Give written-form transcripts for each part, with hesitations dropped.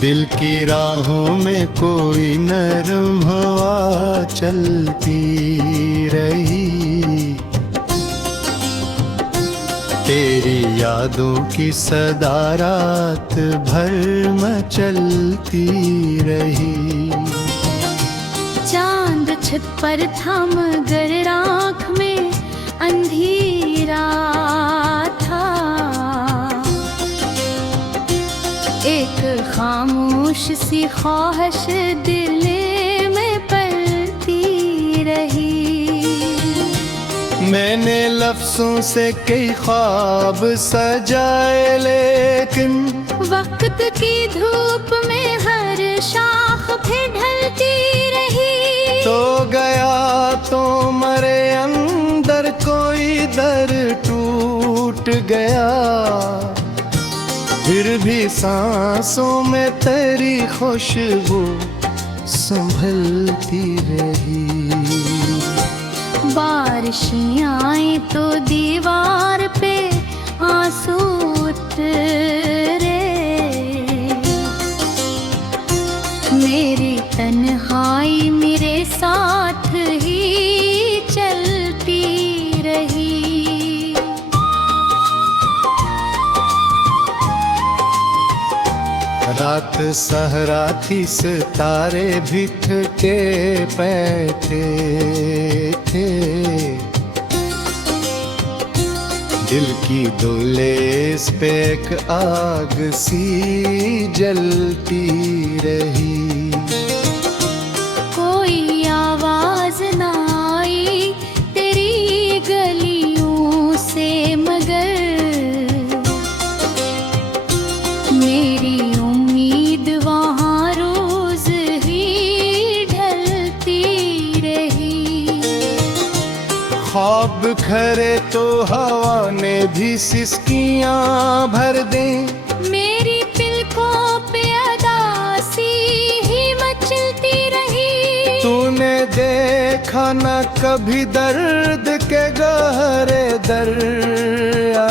दिल की राहों में कोई नरम हवा चलती रही, तेरी यादों की सदा रात भर मचलती रही। चांद छत पर था मगर आँख में अंधेरा था, एक खामोश सी ख्वाहिश दिल में पलती रही। मैंने लफ्जों से कई ख्वाब सजाए, लेकिन वक्त की धूप में हर शाख पे ढलती रही। तो गया तो मरे अंदर कोई दर टूट गया, फिर भी सांसों में तेरी खुशबू संभलती रही। बारिशें आए तो दीवार पे आंसू उतरे, मेरी तन्हाई मेरे साथ ही चलती रही। रात सहरा थी, सितारे भी थके बैठे थे, दिल की दुलेस पे एक आग सी जलती रही। कोई आवाज ना आई तेरी गलियों से, मगर मेरी उम्मीद वहाँ रोज ही ढलती रही। ख्वाब खरे तो हवा ने भी सिसकियाँ भर दें, मेरी पलकों पे अदासी ही मचलती रही। तूने देखा न कभी दर्द के गहरे दरिया,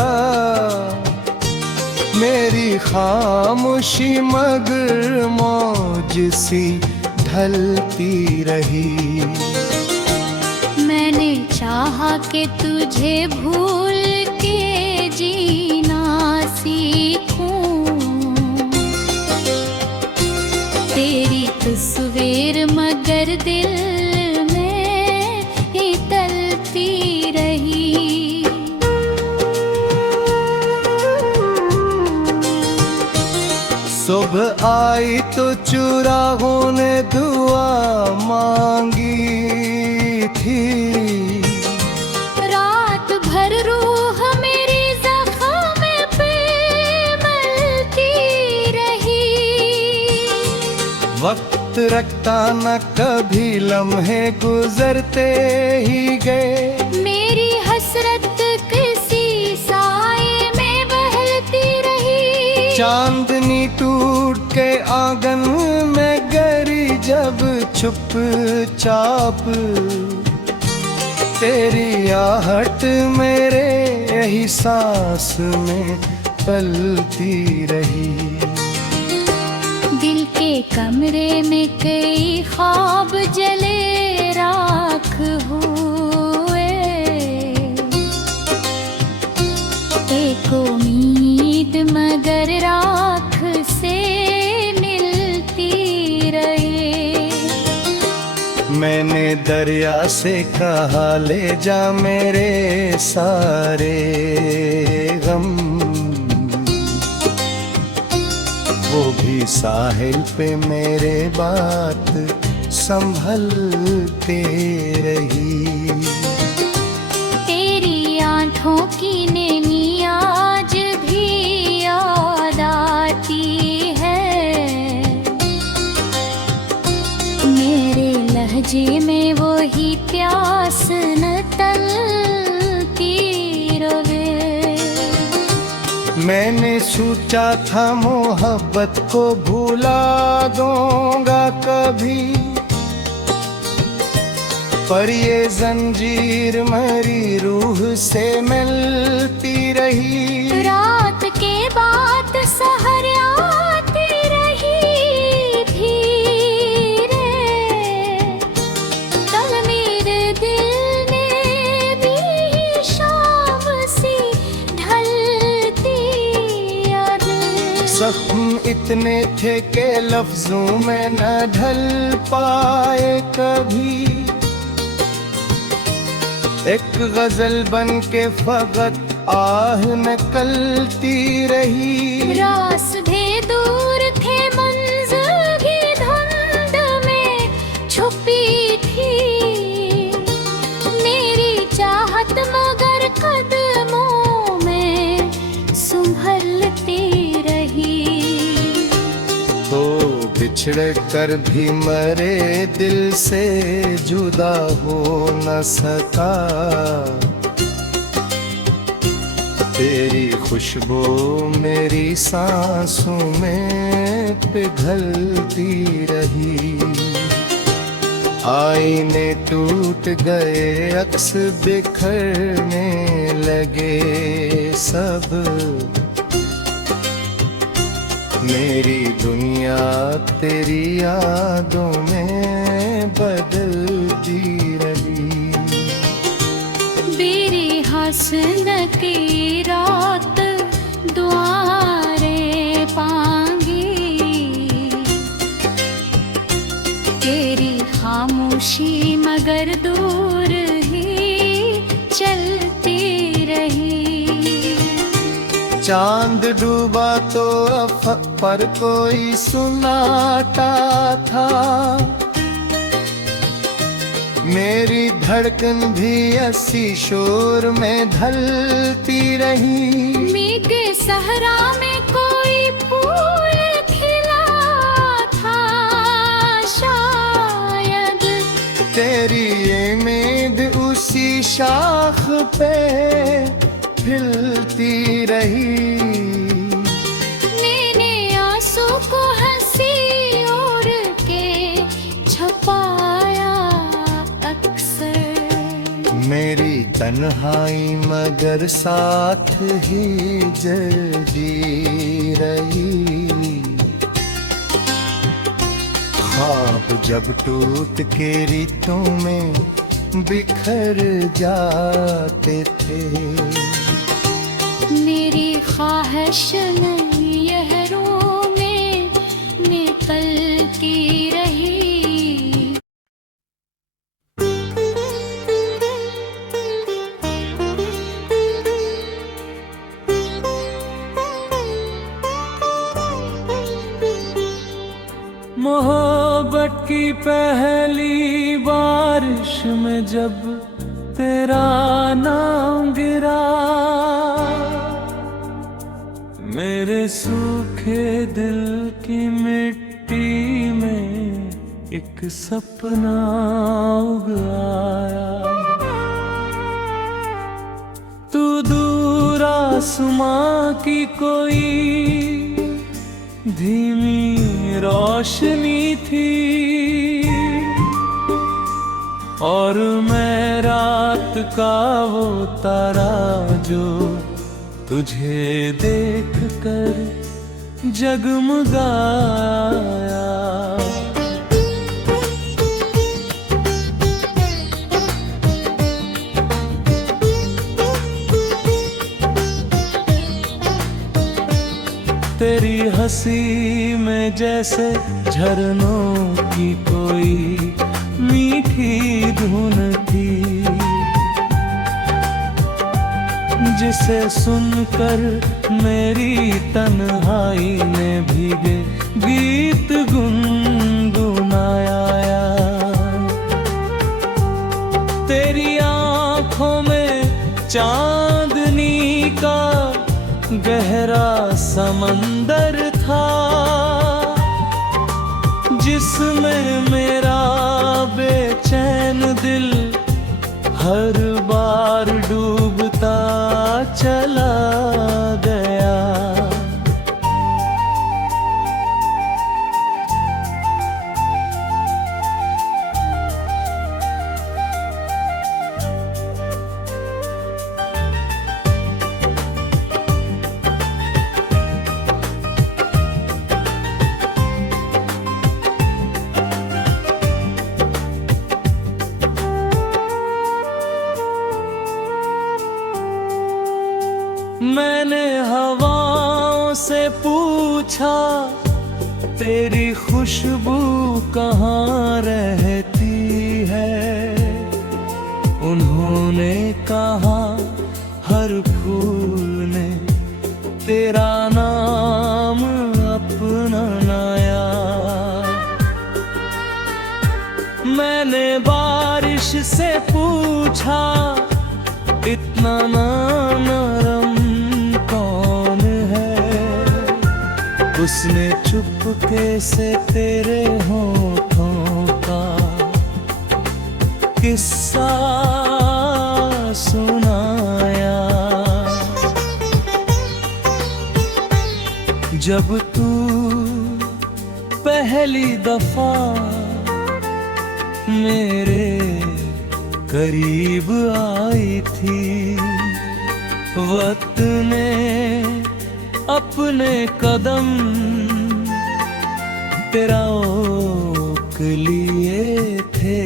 मेरी खामोशी मगर मौज सी ढलती रही। मैंने चाहा कि तुझे भूल के जीना सीखूं, तेरी तस्वीर मगर दिल में ही तलती रही। सुबह आई तो चुराहों ने दुआ मांगी थी, रात भर रूह मेरी ज़ख्म पे मलती रही। वक्त रखता न कभी लम्हे गुजरते ही गए, मेरी हसरत किसी साए में बहलती रही। चांदनी टूट के आंगन में गिरी जब छुप चाप, तेरी आहट मेरे यही सांस में पलती रही। दिल के कमरे में कई ख्वाब जले राख हुए, एक उम्मीद मगर राख से मिलती रही। मैंने दरिया से कहा ले जा मेरे सारे गम, वो भी साहिल पे मेरे बात संभलते रही। तेरी आंखों की नैनी आज भी याद आती है, मेरे लहजे में वही प्यास न तलती रहे। मैंने सोचा था मोहब्बत को भुला दूंगा कभी, पर ये जंजीर मेरी रूह से मिलती रही। रात के बाद सहर आती रही, इतने थे के लफ्जों में न ढल पाए कभी। एक गजल बन के फकत आह निकलती रही। रास्ते दूर थे, मंजिल की धुंध में छुपी थी मेरी चाहत, मगर कदमों में संभलती रही। तो बिछड़ कर भी मरे दिल से जुदा हो न सका। तेरी खुशबू मेरी सांसों में पिघलती रही। आईने टूट गए, अक्स बिखरने लगे सब। मेरी दुनिया तेरी यादों में बदलती रही। मेरी हंसन की रात दुआरे पांगी, तेरी खामोशी मगर दूर ही चलती रही। चांद डूबा तो अफक पर कोई सुनाता था। मेरी धड़कन भी ऐसी शोर में ढलती रही। मेघ सहरा में कोई फूल खिला था शायद। तेरी ये मेद उसी शाख पे खिलती रही। मैंने आंसू को हंसी ओढ़ के छुपाया अक्सर। मेरी तन्हाई मगर साथ ही जलती रही। ख्वाब जब टूट के रितों में बिखर जाते थे। मेरी ख्वाहिश नई लहरों में निकलती रही। मोहब्बत की पहली बारिश में जब तेरा नाम गिरा, मेरे सूखे दिल की मिट्टी में एक सपना उग आया। तू दूर आसमां की कोई धीमी रोशनी थी, और मैं रात का वो तारा जो तुझे देख कर जगमगाया। तेरी हंसी में जैसे झरनों की कोई मीठी धुन थी, जिसे सुनकर मेरी तन्हाई ने भीगे गीत गुनगुनाया। तेरी आँखों में चांदनी का गहरा समंदर था, जिसमें मेरा बेचैन दिल हर बार डूबता चला गया। मैंने हवाओं से पूछा तेरी खुशबू कहाँ रहती है। उन्होंने कहा हर फूल ने तेरा नाम अपनाया। मैंने बारिश से पूछा इतना नरम कौन है। उसने चुपके से तेरे होठों का किस्सा सुनाया। जब तू पहली दफा मेरे करीब आई थी, वक्त ने अपने कदम तेरा ओक लिए थे।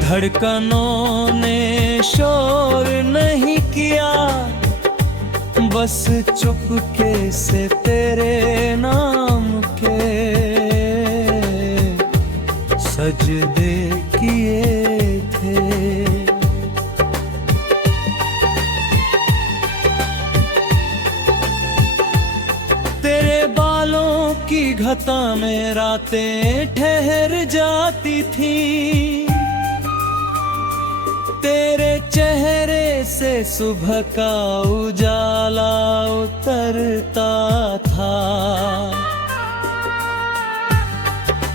धड़कनों ने शोर नहीं किया, बस चुपके से तेरे नाम के सजदे किए थे। तेरे बालों की घटा में रातें ठहर जाती थी। तेरे चेहरे से सुबह का उजाला उतरता था।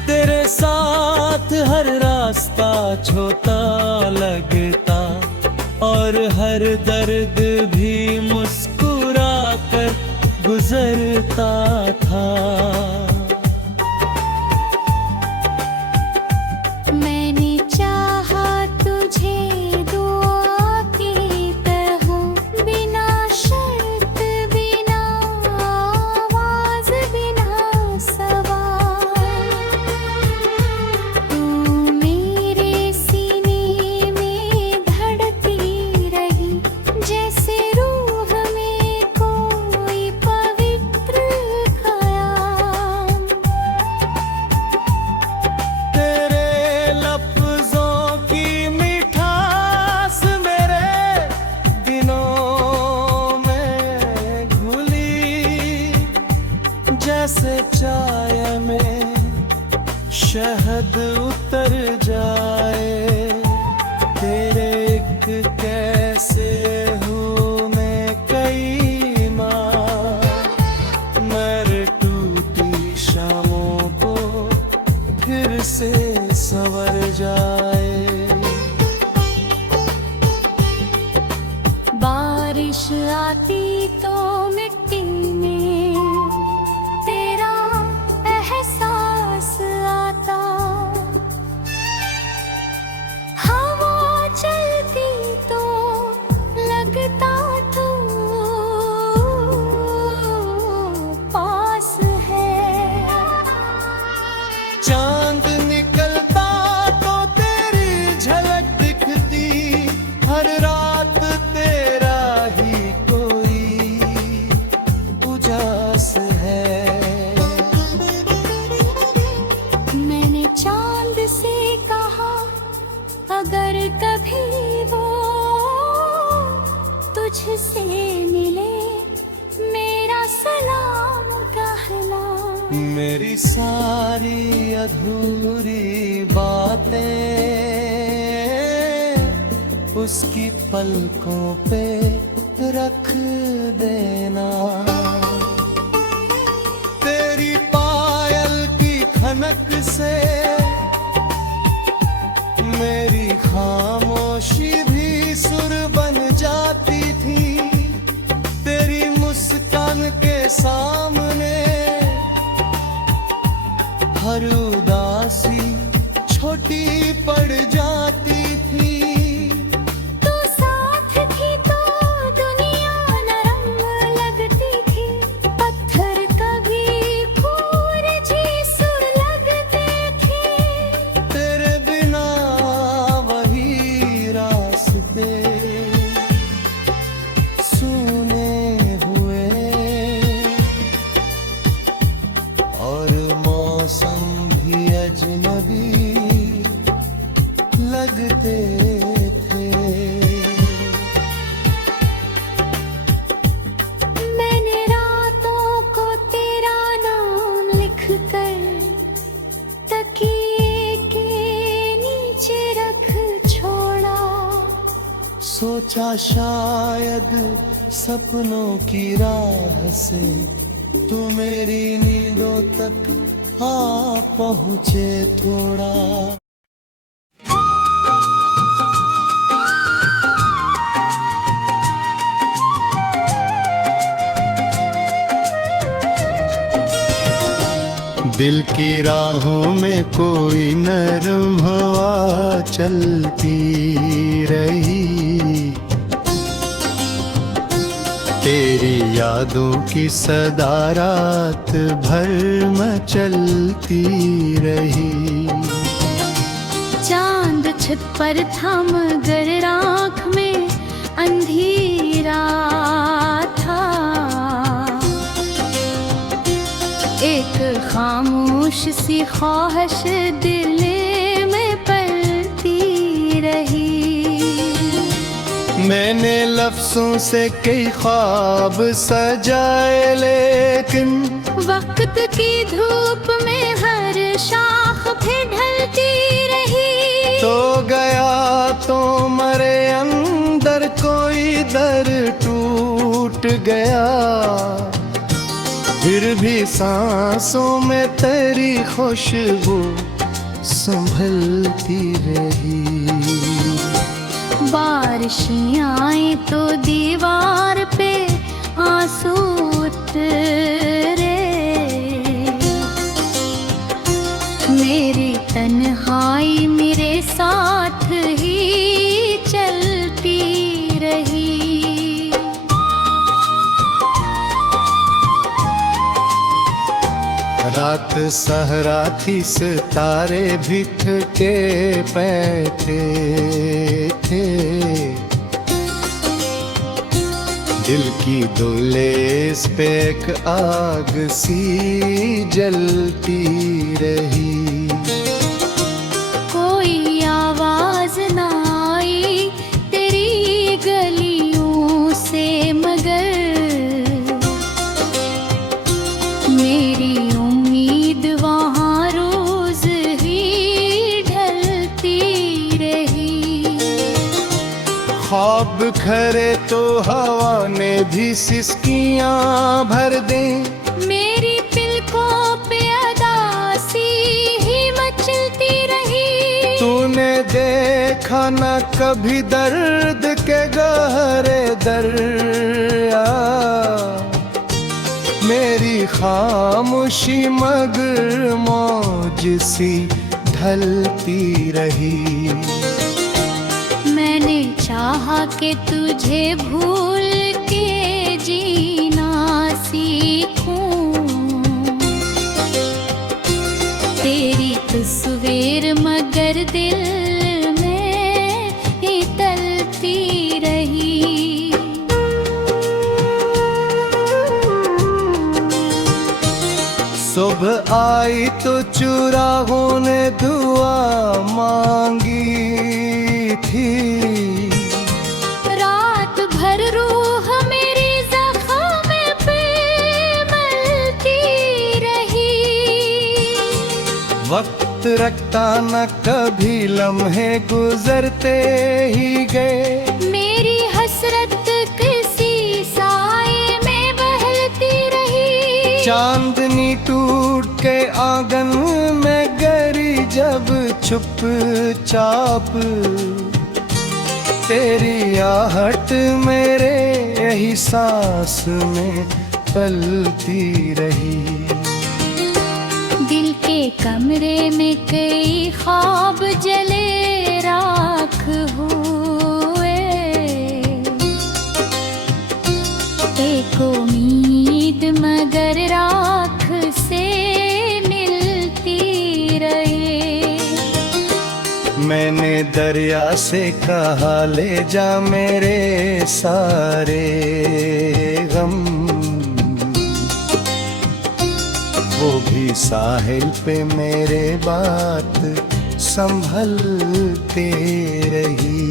तेरे साथ हर रास्ता छोटा लगता और हर दर्द भी मुस्कुरा कर गुजरता था। मैंने चाहा तुझे दुआ की तरह, बिना शर्त बिना आवाज बिना सवाल। तू मेरे सीने में धड़कती रही, जैसे रूह में कोई पवित्र ख्याल। तेरे लफ्जों की मिठास मेरे दिनों में घुली, जैसे चाय में शहद उतर जाए। तेरे एक कैसे हूँ मैं कई माँ, मेरे टूटी शामों को फिर से संवर जाए। बारिश आती तो मिट्टी में तेरा एहसास आता। हवा चलती तो लगता तू पास है। चांद निकलता तो तेरी झलक दिखती, हर रात तेरा ही कोई उजास है। मैंने चांद से कहा अगर कभी वो तुझसे मिले, मेरा सलाम कहना। मेरी सारी अधूरी बातें उसकी पलकों पे रख देना। तेरी पायल की खनक से मेरी खामोशी भी सुर बन जाती थी। तेरी मुस्कान के सामने हर उदासी छोटी पड़ जाती थी। तू साथ थी तो दुनिया नरम लगती थी, पत्थर कभी फूल जी सुर लगते थे। तेरे बिना वही रास्ते सूने हुए। लगते थे। मैंने रातों को तेरा नाम लिख कर तकिए के नीचे रख छोड़ा। सोचा शायद सपनों की राह से तू मेरी नींदों तक आ पहुँचे थोड़ा। दिल की राहों में कोई नरम हवा चलती रही, तेरी यादों की सदा रात भर मचलती रही। चांद छत पर था मगर आँख में अंधेरा था। एक खामोश सी ख्वाहिश दिल में पलती रही। मैंने लफ्जों से कई ख्वाब सजाए, लेकिन वक्त की धूप में हर शाख भी ढलती रही। तो गया तो मरे अंदर कोई दर टूट गया, फिर भी सांसों में तेरी खुशबू संभलती रही। बारिशें आए तो दीवार पे आंसू उतरे। मेरी तन्हाई मेरे साथ ही चलती रही। रात सहरा थी, सितारे भी थके बैठे थे। दिल की दुलेस पे एक आग सी जलती रही। कोई आवाज ना आई तेरी गलियों से, मगर मेरी उम्मीद वहाँ रोज ही ढलती रही। ख्वाब खरे तो हवा ने भी सिसकियाँ भर दें, मेरी पलकों पे अदासी ही मचलती रही। तूने देखा न कभी दर्द के गहरे दरिया, मेरी खामोशी मगर मौज सी ढलती रही। मैंने चाहा कि तुझे भूल के जीना सीखूं, तेरी तस्वीर मगर दिल में ही तलती रही। सुबह आई तो चुराहों ने दुआ मांगी थी। रात भर रूह मेरी ज़ख्म पे मलती रही। वक्त रखता न कभी लम्हे गुजरते ही गए। मेरी हसरत किसी साए में बहलती रही। चांदनी टूट के आंगन में गिरी जब छुप चाप, तेरी आहट मेरे यही सांस में पलती रही। दिल के कमरे में कई ख्वाब जले राख हुए। एक उम्मीद मगर राख से मिलती रही। मैंने दरिया से कहा ले जा मेरे सारे गम, वो भी साहिल पे मेरे बात संभलते रही।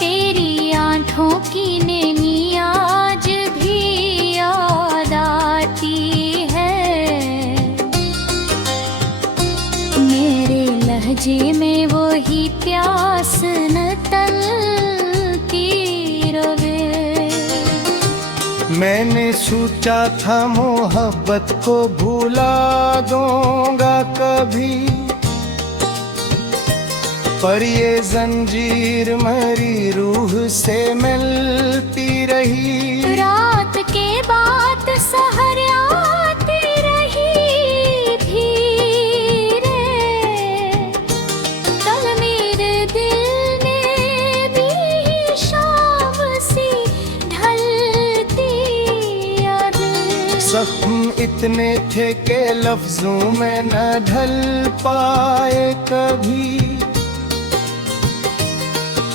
तेरी आंखों की नैनी आज भी याद आती है, मेरे लहजे में वो ही प्यास न तलती रवे। मैंने सोचा था मोहब्बत को भुला दूंगा कभी, पर ये जंजीर मेरी रूह से मिलती रही। रात के बाद सहर आती रही धीरे, कल मेरे दिल में भी शाम सी ढलती याद। जख्म इतने थे के लफ्जों में न ढल पाए कभी,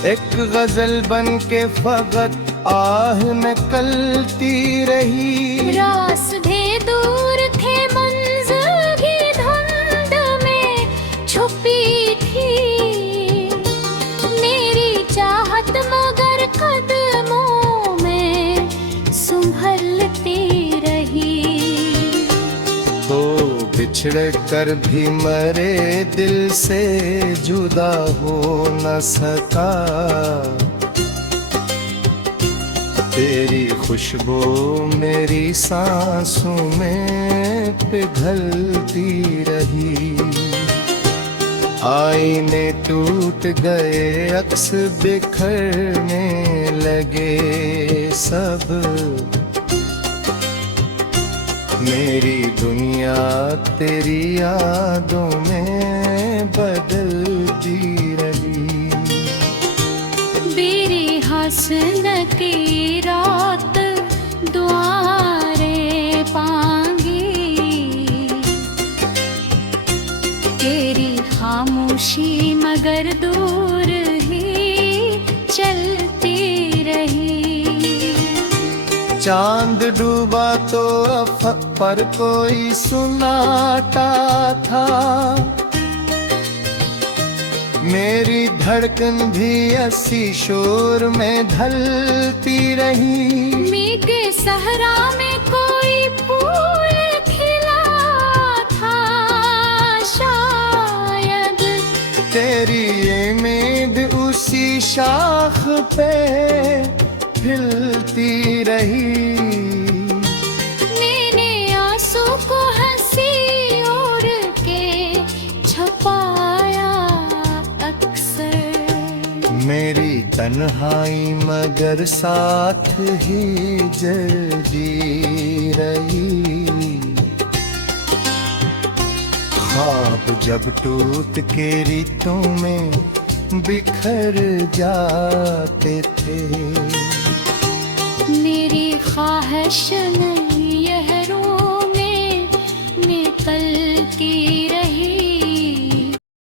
एक गजल बन के फकत आह निकलती रही। रास्ते दूर थे, मंजिल की धुंध में छुपी थी मेरी चाहत, मगर कदमों में संभलती रही। तो बिछड़ कर भी मरे दिल से जुदा हो न सका, तेरी खुशबू मेरी सांसों में पिघलती रही। आईने टूट गए, अक्स बिखरने लगे सब, मेरी दुनिया तेरी यादों में बदलती रही। मेरी हंसन की रात दुआरे पांगी, तेरी खामोशी मगर दूर ही चलती रही। चांद डूबा तो अफक पर कोई सुनाता था, मेरी धड़कन भी ऐसी शोर में ढलती रही। मेघ सहरा में कोई फूल खिला था शायद, तेरी ये मेद उसी शाख पे खिलती रही। मैंने आंसू को हंसी ओढ़ के छुपाया अक्सर, मेरी तन्हाई मगर साथ ही जलती रही। ख्वाब जब टूट के रितों में बिखर जाते थे, मेरी ख्वाहिश नहीं